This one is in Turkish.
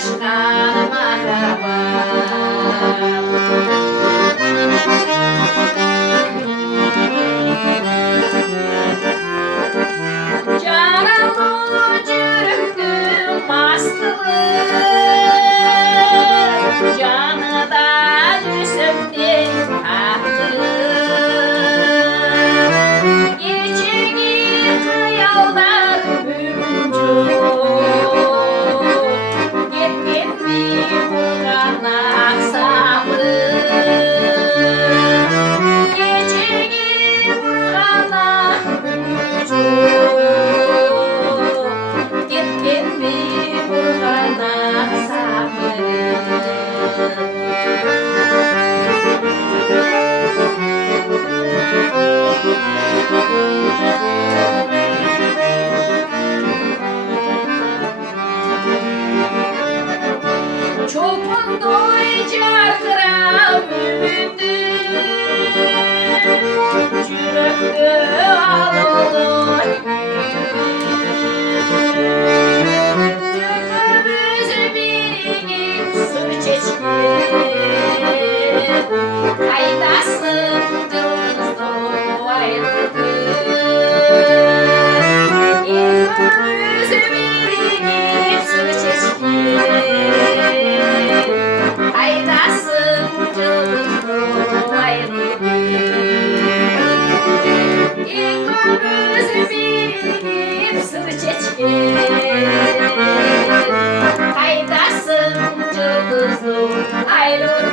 aşkına merhaba. Canalı cürüktüm mastılı, canı da düşüktüm tatlı. Geçirgi hayallar büyümünce, gittin mi bulganak saplı. Geçirgi bulganak büyümünce, gittin mi bulganak saplı. Çoban doyacak kral büründü, çürüktü ağladı. Cömürümüzü birikip sır çeşki, kaydasın cılızdı ayrıldı. Cömürümüzü birikip sır çeşki, kaydasın cılızdı ayrıldı. Cömürümüzü birikip sır çeşki, kaydasın cılızdı ayrıldı.